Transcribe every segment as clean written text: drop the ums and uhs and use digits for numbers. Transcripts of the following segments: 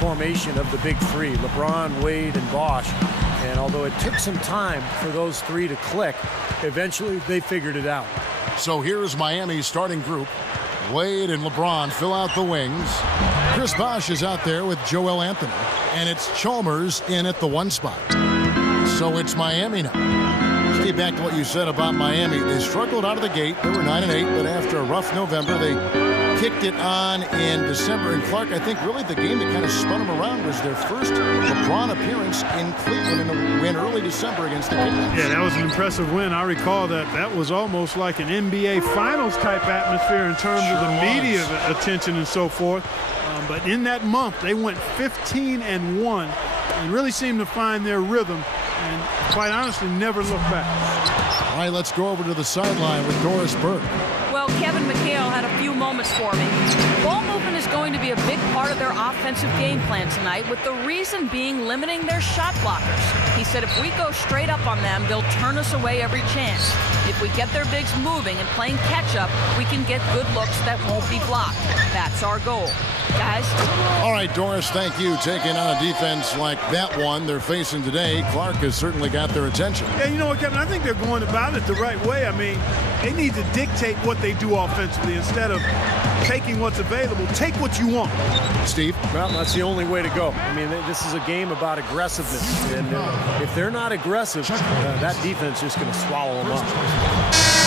formation of the big three, LeBron, Wade, and Bosh. And although it took some time for those three to click, eventually they figured it out. So here's Miami's starting group. Wade and LeBron fill out the wings. Chris Bosh is out there with Joel Anthony. And it's Chalmers in at the 1 spot. So it's Miami now. Steve, back to what you said about Miami. They struggled out of the gate. They were 9-8, but after a rough November, they kicked it on in December. And Clark, I think really the game that kind of spun them around was their first LeBron appearance in Cleveland in a win early December against the Cavs. Yeah, that was an impressive win. I recall that was almost like an NBA Finals type atmosphere in terms of the media attention and so forth. But in that month, they went 15-1 and really seemed to find their rhythm and, quite honestly, never looked back. All right, let's go over to the sideline with Doris Burke. Well, Kevin McHale had a few moments for me. Ball movement is going to be a big part of their offensive game plan tonight, with the reason being limiting their shot blockers. He said if we go straight up on them, they'll turn us away every chance. If we get their bigs moving and playing catch-up, we can get good looks that won't be blocked. That's our goal. Guys? All right, Doris, thank you. Taking on a defense like that one they're facing today, Clark has certainly got their attention. Yeah, you know what, Kevin? I think they're going about it the right way. I mean, they need to dictate what they do offensively instead of taking what's available. Take what you want. Steve? Well, that's the only way to go. I mean, this is a game about aggressiveness. And if they're not aggressive, that defense is going to swallow them up.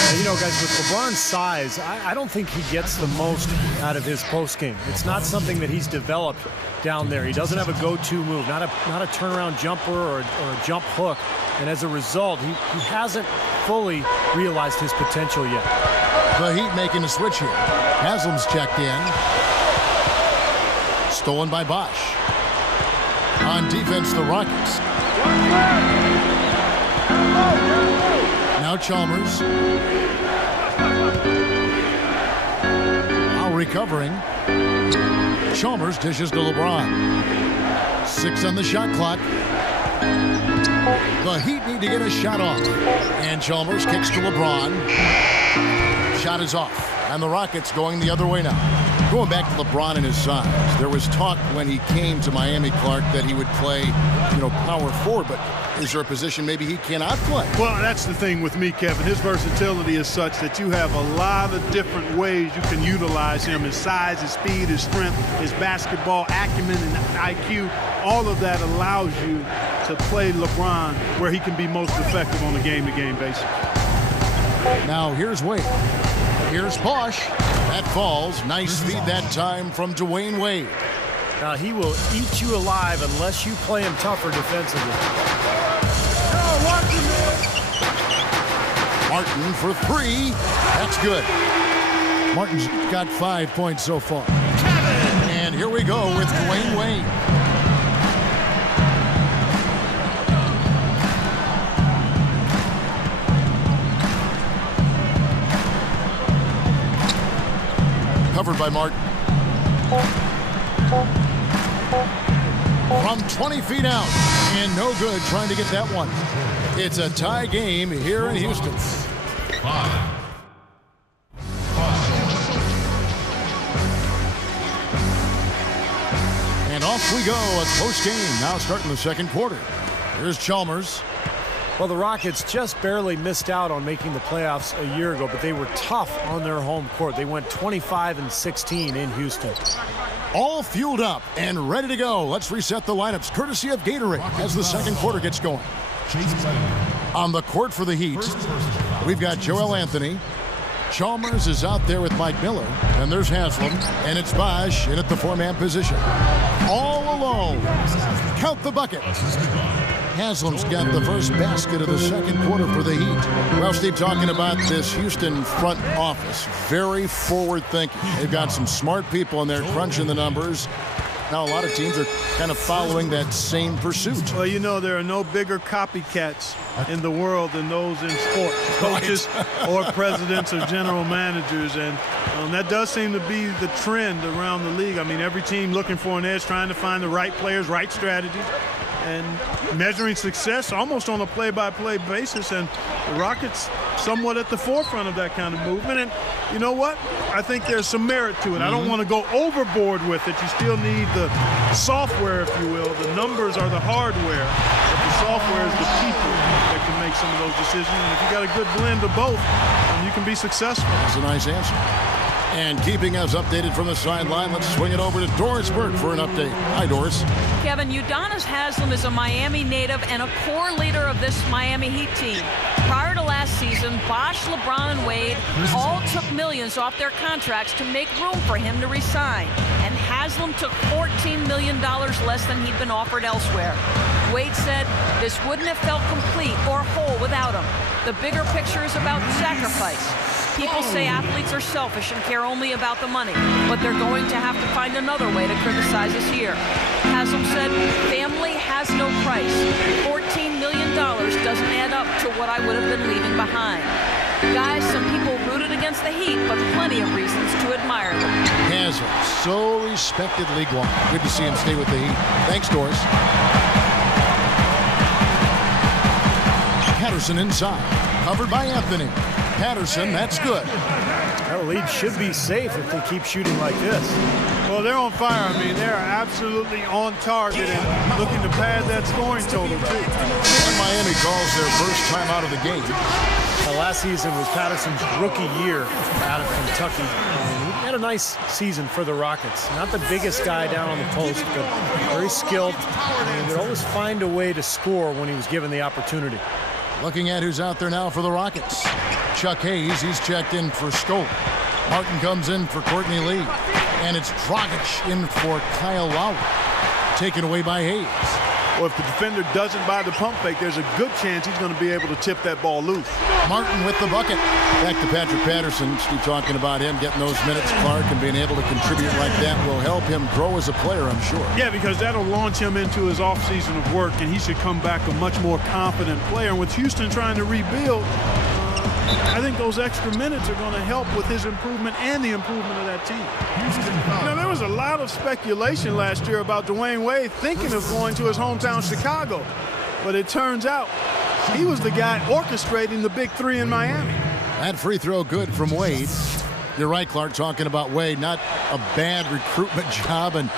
And, you know, guys, with LeBron's size, I don't think he gets the most out of his postgame. It's not something that he's developed down there. He doesn't have a go-to move, not a turnaround jumper or a jump hook. And as a result, he hasn't fully realized his potential yet. The Heat making a switch here. Haslam's checked in. Stolen by Bosh. On defense, the Rockets. Now Chalmers. Now recovering. Chalmers dishes to LeBron. 6 on the shot clock. The Heat need to get a shot off. And Chalmers kicks to LeBron. Shot is off. And the Rockets going the other way now. Going back to LeBron and his size, there was talk when he came to Miami, Clark, that he would play, power forward. But is there a position maybe he cannot play? Well, that's the thing with me, Kevin. His versatility is such that you have a lot of different ways you can utilize him. His size, his speed, his strength, his basketball acumen and IQ. All of that allows you to play LeBron where he can be most effective on a game-to-game basis. Now here's Wade. Here's Bosh. That falls. Nice feed that time from Dwayne Wade. Now he will eat you alive unless you play him tougher defensively. Martin for 3. That's good. Martin's got 5 points so far. And here we go with Dwayne Wade. Covered by Martin. From 20 feet out. And no good trying to get that one. It's a tie game here in Houston. And off we go at post game. Now starting the second quarter. Here's Chalmers. Well, the Rockets just barely missed out on making the playoffs a year ago, but they were tough on their home court. They went 25-16 in Houston. All fueled up and ready to go. Let's reset the lineups courtesy of Gatorade as the second quarter gets going. On the court for the Heat, we've got Joel Anthony. Chalmers is out there with Mike Miller. And there's Haslam. And it's Bosh in at the 4-man position. All alone. Count the bucket. Haslam's got the first basket of the second quarter for the Heat. Well, Steve, talking about this Houston front office, very forward thinking. They've got some smart people in there crunching the numbers. Now a lot of teams are kind of following that same pursuit. Well, you know, there are no bigger copycats in the world than those in sports, coaches or presidents or general managers. And that does seem to be the trend around the league. I mean, every team looking for an edge, trying to find the right players, right strategies. and measuring success almost on a play-by-play basis, and the Rockets somewhat at the forefront of that kind of movement. And you know what? I think there's some merit to it. I don't want to go overboard with it. You still need the software, if you will. The numbers are the hardware, but the software is the people that can make some of those decisions. And if you got a good blend of both, then you can be successful. That's a nice answer. And keeping us updated from the sideline, let's swing it over to Doris Burke for an update. Hi, Doris. Kevin, Udonis Haslem is a Miami native and a core leader of this Miami Heat team. Prior to last season, Bosh, LeBron, and Wade all took millions off their contracts to make room for him to resign. And Haslem took $14 million less than he'd been offered elsewhere. Wade said this wouldn't have felt complete or whole without him. The bigger picture is about sacrifice. People say athletes are selfish and care only about the money, but they're going to have to find another way to criticize us here. Haslem said, family has no price. $14 million doesn't add up to what I would have been leaving behind. Guys, some people rooted against the Heat, but plenty of reasons to admire them. Haslem, so respected league-wide. Good to see him stay with the Heat. Thanks, Doris. Patterson inside, covered by Anthony. Patterson, that's good. That lead should be safe if they keep shooting like this. Well, they're on fire. I mean, they're absolutely on target and looking to pad that scoring total, too. And Miami calls their first time out of the game. Last season was Patterson's rookie year out of Kentucky. And he had a nice season for the Rockets. Not the biggest guy down on the post, but very skilled. And he would always find a way to score when he was given the opportunity. Looking at who's out there now for the Rockets. Chuck Hayes, he's checked in for Scope. Martin comes in for Courtney Lee. And it's Dragic in for Kyle Lowry. Taken away by Hayes. Well, if the defender doesn't buy the pump fake, there's a good chance he's going to be able to tip that ball loose. Martin with the bucket. Back to Patrick Patterson. Steve talking about him getting those minutes, Clark, and being able to contribute like that will help him grow as a player, I'm sure. Yeah, because that'll launch him into his offseason of work, and he should come back a much more confident player. And with Houston trying to rebuild, I think those extra minutes are going to help with his improvement and the improvement of that team. You know, there was a lot of speculation last year about Dwayne Wade thinking of going to his hometown Chicago. But it turns out he was the guy orchestrating the big three in Miami. That free throw good from Wade. You're right, Clark, talking about Wade. Not a bad recruitment job, and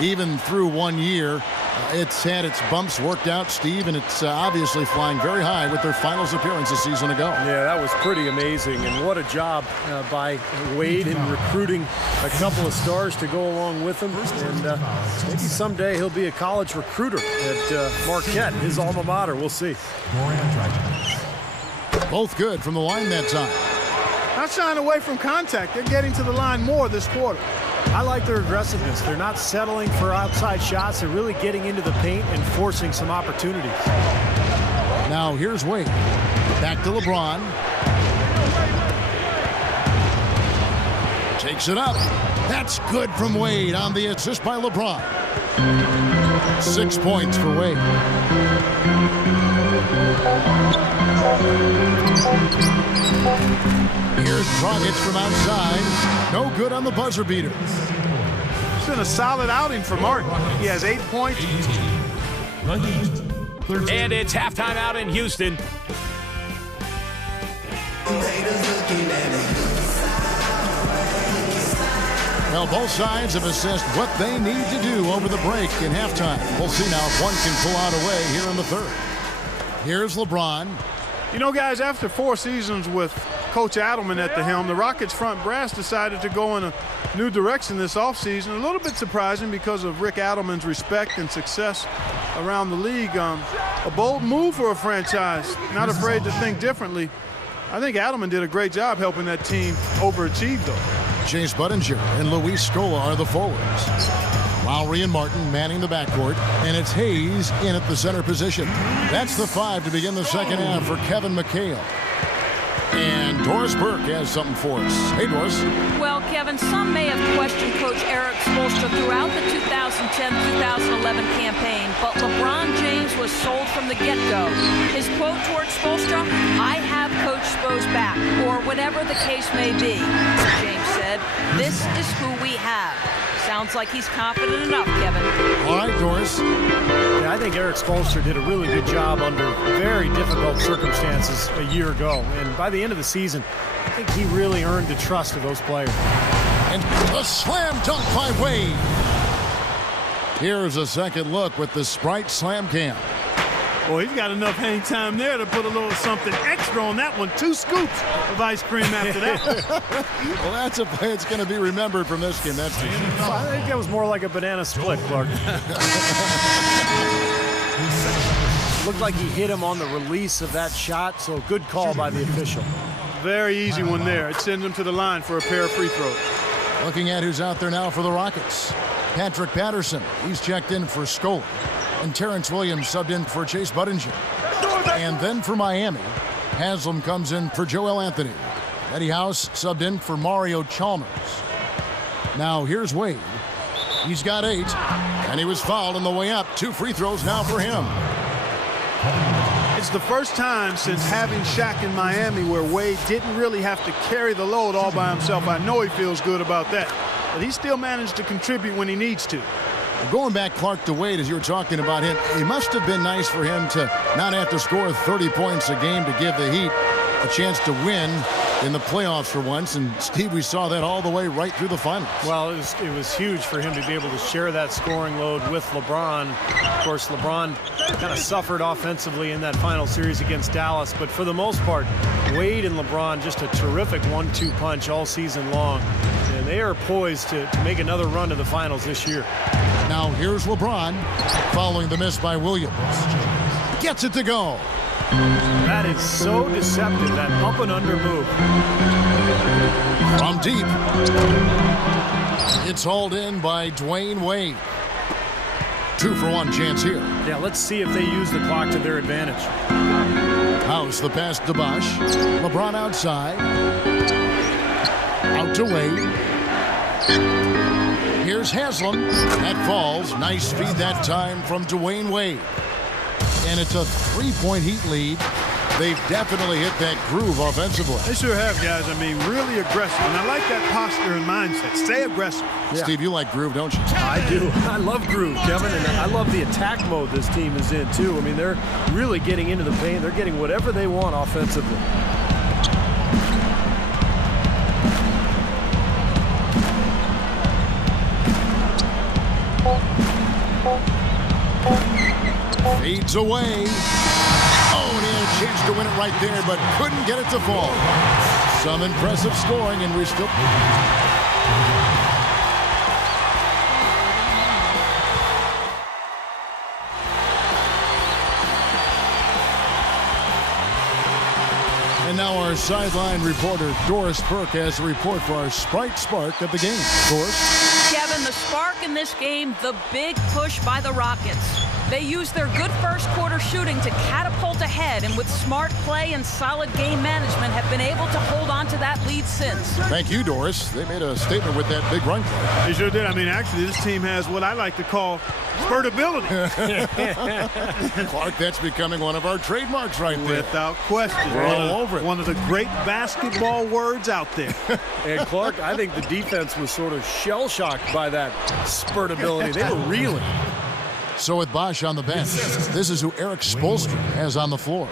even through 1 year, it's had its bumps worked out, Steve, and it's obviously flying very high with their finals appearance a season ago. Yeah, that was pretty amazing, and what a job by Wade in recruiting a couple of stars to go along with him. And maybe someday he'll be a college recruiter at Marquette, his alma mater. We'll see. Both good from the line that time. Not shying away from contact. They're getting to the line more this quarter. I like their aggressiveness. They're not settling for outside shots. They're really getting into the paint and forcing some opportunities. Now here's Wade. Back to LeBron. Takes it up. That's good from Wade on the assist by LeBron. 6 points for Wade. Here's Dragic from outside. No good on the buzzer beater. It's been a solid outing for Martin. He has 8 points. And it's halftime out in Houston. Well, both sides have assessed what they need to do over the break in halftime. We'll see now if one can pull out a way here in the third. Here's LeBron. You know, guys, after 4 seasons with Coach Adelman at the helm, the Rockets front brass decided to go in a new direction this offseason. A little bit surprising because of Rick Adelman's respect and success around the league. A bold move for a franchise, not afraid to think differently. I think Adelman did a great job helping that team overachieve, though. Chase Budinger and Luis Scola are the forwards. Lowry and Martin manning the backcourt, and it's Hayes in at the center position. That's the 5 to begin the second half for Kevin McHale. And Doris Burke has something for us. Hey, Doris. Well, Kevin, some may have questioned Coach Eric Spoelstra throughout the 2010-2011 campaign, but LeBron James was sold from the get-go. His quote towards Spoelstra, "I have Coach Spo's back," or whatever the case may be. James said, "This is who we have." Sounds like he's confident enough, Kevin. All right, Doris. Yeah, I think Eric Spoelstra did a really good job under very difficult circumstances a year ago. And by the end of the season, I think he really earned the trust of those players. And the slam dunk by Wade. Here's a second look with the Sprite Slam Cam. Boy, he's got enough hang time there to put a little something extra on that one. 2 scoops of ice cream after that. Well, that's a play that's going to be remembered from this game. That's for sure. I think that was more like a banana split, Clark. Looked like he hit him on the release of that shot, so good call by the official. Very easy one there. It sends him to the line for a pair of free throws. Looking at who's out there now for the Rockets. Patrick Patterson, he's checked in for Scola. And Terrence Williams subbed in for Chase Budinger. And then for Miami, Haslam comes in for Joel Anthony. Eddie House subbed in for Mario Chalmers. Now here's Wade. He's got 8, and he was fouled on the way up. 2 free throws now for him. It's the first time since having Shaq in Miami where Wade didn't really have to carry the load all by himself. I know he feels good about that, but he still managed to contribute when he needs to. Going back, Clark, to Wade, as you were talking about him, it must have been nice for him to not have to score 30 points a game to give the Heat a chance to win in the playoffs for once. And, Steve, we saw that all the way right through the finals. Well, it was huge for him to be able to share that scoring load with LeBron. Of course, LeBron kind of suffered offensively in that final series against Dallas. But for the most part, Wade and LeBron, just a terrific 1-2 punch all season long. And they are poised to make another run to the finals this year. Now here's LeBron following the miss by Williams. Gets it to go. That is so deceptive, that up and under move. From deep. It's hauled in by Dwayne Wade. 2-for-1 chance here. Yeah, let's see if they use the clock to their advantage. House the pass to Bosh. LeBron outside. Out to Wade. Here's Haslam. That falls. Nice feed that time from Dwayne Wade. And it's a 3-point Heat lead. They've definitely hit that groove offensively. They sure have, guys. I mean, really aggressive. And I like that posture and mindset. Stay aggressive. Yeah. Steve, you like groove, don't you? I do. I love groove, Kevin. And I love the attack mode this team is in, too. I mean, they're really getting into the paint. They're getting whatever they want offensively. Feeds away. Oh, and he had a chance to win it right there, but couldn't get it to fall. Some impressive scoring, and we're still... And now our sideline reporter, Doris Burke, has a report for our Sprite Spark of the game. Doris? Kevin, the spark in this game, the big push by the Rockets. They used their good first quarter shooting to catapult ahead, and with smart play and solid game management have been able to hold on to that lead since. Thank you, Doris. They made a statement with that big run play. They sure did. I mean, actually, this team has what I like to call spurtability. Clark, that's becoming one of our trademarks right there. Without question. We're all over it. One of the great basketball words out there. And Clark, I think the defense was sort of shell-shocked by that spurtability. They were reeling. So with Bosh on the bench, this is who Eric Spoelstra has on the floor.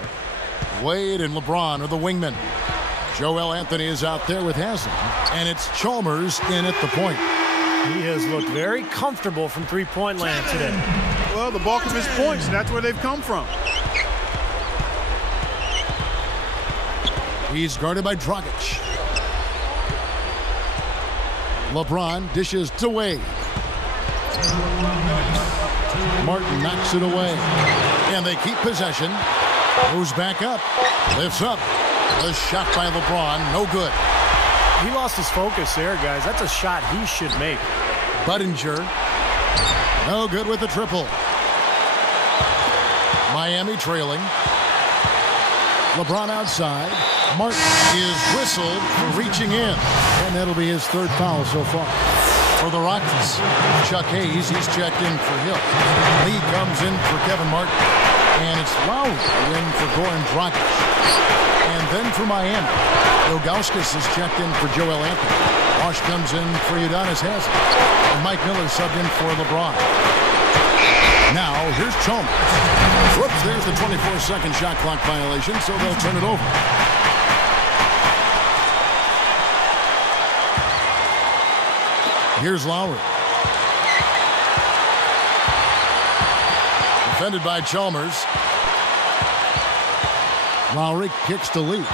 Wade and LeBron are the wingmen. Joel Anthony is out there with Haslam. And it's Chalmers in at the point. He has looked very comfortable from three-point land today. Well, the bulk of his points, that's where they've come from. He's guarded by Dragic. LeBron dishes to Wade. Martin knocks it away. And they keep possession. Moves back up. Lifts up. The shot by LeBron. No good. He lost his focus there, guys. That's a shot he should make. Budinger. No good with the triple. Miami trailing. LeBron outside. Martin is whistled for reaching in. And that'll be his third foul so far. For the Rockets, Chuck Hayes, he's checked in for Hill. Lee comes in for Kevin Martin. And it's Lowry in for Goran Dragic. And then for Miami, Ilgauskas is checked in for Joel Anthony. Bosch comes in for Udonis Haslem. And Mike Miller subbed in for LeBron. Now, here's Chalmers. Whoops, there's the 24-second shot clock violation, so they'll turn it over. Here's Lowry. Defended by Chalmers. Lowry kicks to Lee.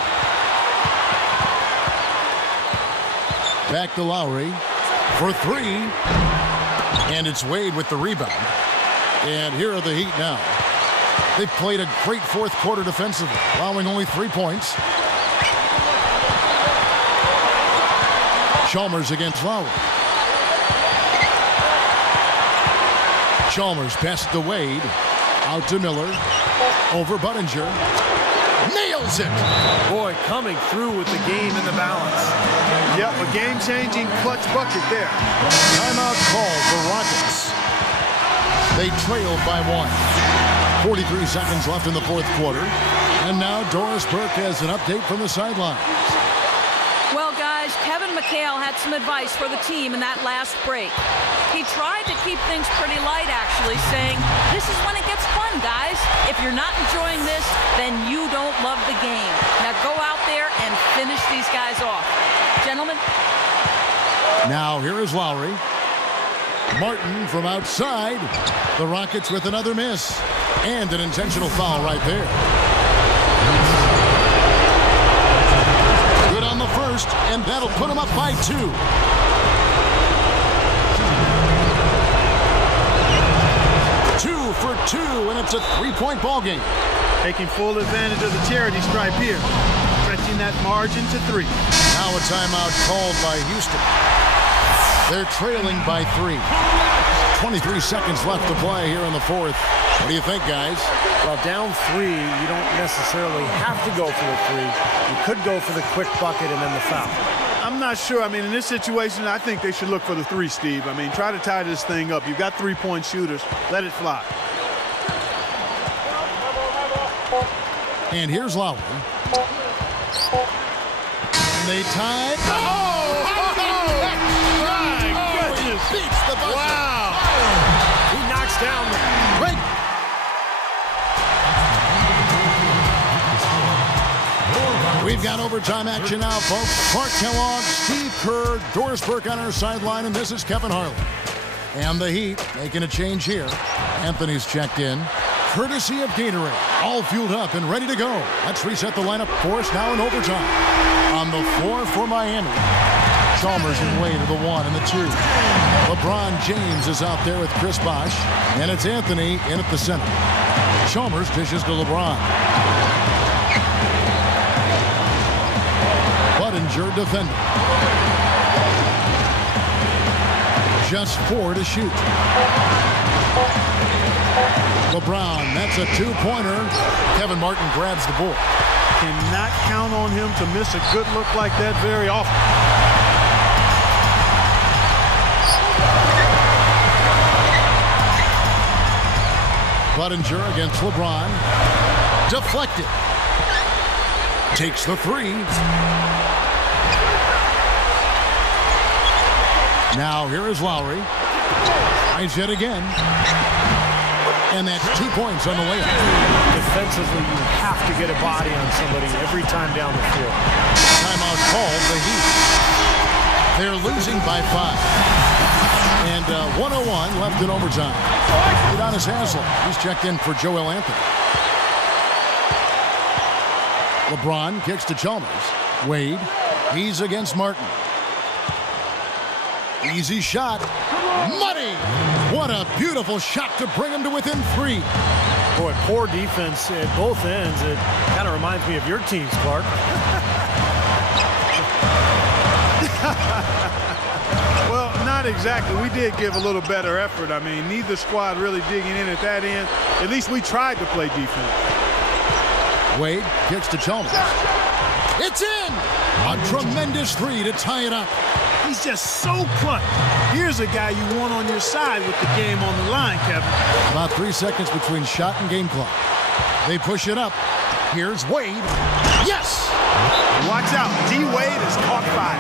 Back to Lowry for three. And it's Wade with the rebound. And here are the Heat now. They've played a great fourth quarter defensively, allowing only 3 points. Chalmers against Lowry. Chalmers passes to Wade. Out to Miller. Over Budinger. Nails it! Boy, coming through with the game in the balance. Yep, a game-changing clutch bucket there. Timeout call for Rockets. They trailed by 1. 43 seconds left in the fourth quarter. And now Doris Burke has an update from the sideline. Well, guys, Kevin McHale had some advice for the team in that last break. He tried to keep things pretty light, actually, saying, this is when it gets fun, guys. If you're not enjoying this, then you don't love the game. Now go out there and finish these guys off. Gentlemen. Now here is Lowry. Martin from outside. The Rockets with another miss. And an intentional foul right there. Good on the first, and that'll put him up by 2. For 2, and it's a 3-point ball game. Taking full advantage of the charity stripe here. Stretching that margin to 3. Now a timeout called by Houston. They're trailing by 3. 23 seconds left to play here in the fourth. What do you think, guys? Well, down 3, you don't necessarily have to go for the 3. You could go for the quick bucket and then the foul. I'm not sure. I mean, in this situation, I think they should look for the 3, Steve. I mean, try to tie this thing up. You've got 3-point shooters. Let it fly. And here's Lowry. And they tie. Oh, my goodness. Beats the buzzer. Wow. He knocks down the break. We've got overtime action now, folks. Clark Kellogg, Steve Kerr, Doris Burke on our sideline, and this is Kevin Harlan. And the Heat making a change here. Anthony's checked in. Courtesy of Gatorade. All fueled up and ready to go. Let's reset the lineup for us now in overtime. On the floor for Miami. Chalmers and Wade are the 1 and the 2. LeBron James is out there with Chris Bosh. And it's Anthony in at the center. Chalmers dishes to LeBron. Budinger defending. Just 4 to shoot. LeBron, that's a 2-pointer. Kevin Martin grabs the ball. Cannot count on him to miss a good look like that very often. Budinger against LeBron. Deflected. Takes the 3. Now here is Lowry. Tries it again. And that's 2 points on the layup. Defensively, you have to get a body on somebody every time down the floor. Timeout called the Heat. They're losing by 5. And 1:01 left in overtime. Udonis Haslem, he's checked in for Joel Anthony. LeBron kicks to Chalmers. Wade, he's against Martin. Easy shot. Money! What a beautiful shot to bring him to within 3. Boy, poor defense at both ends. It kind of reminds me of your teams, Clark. Well, not exactly. We did give a little better effort. I mean, neither squad really digging in at that end. At least we tried to play defense. Wade kicks to Chalmers. It's in! A tremendous 3 to tie it up. He's just so clutch. Here's a guy you want on your side with the game on the line, Kevin. About 3 seconds between shot and game clock. They push it up. Here's Wade. Yes! Watch out. D-Wade is caught fire.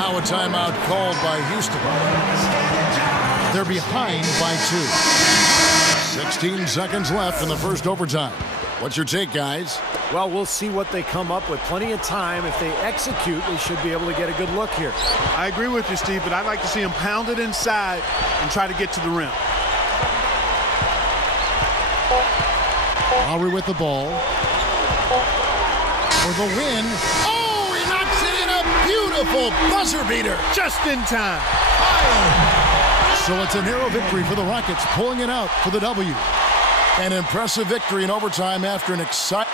Now a timeout called by Houston. They're behind by 2. 16 seconds left in the first overtime. What's your take, guys? Well, we'll see what they come up with. Plenty of time. If they execute, they should be able to get a good look here. I agree with you, Steve, but I'd like to see him pound it inside and try to get to the rim. Lowry with the ball. For the win. Oh, he knocks it in, a beautiful buzzer beater. Just in time. So it's a narrow victory for the Rockets, pulling it out for the W. An impressive victory in overtime after an exciting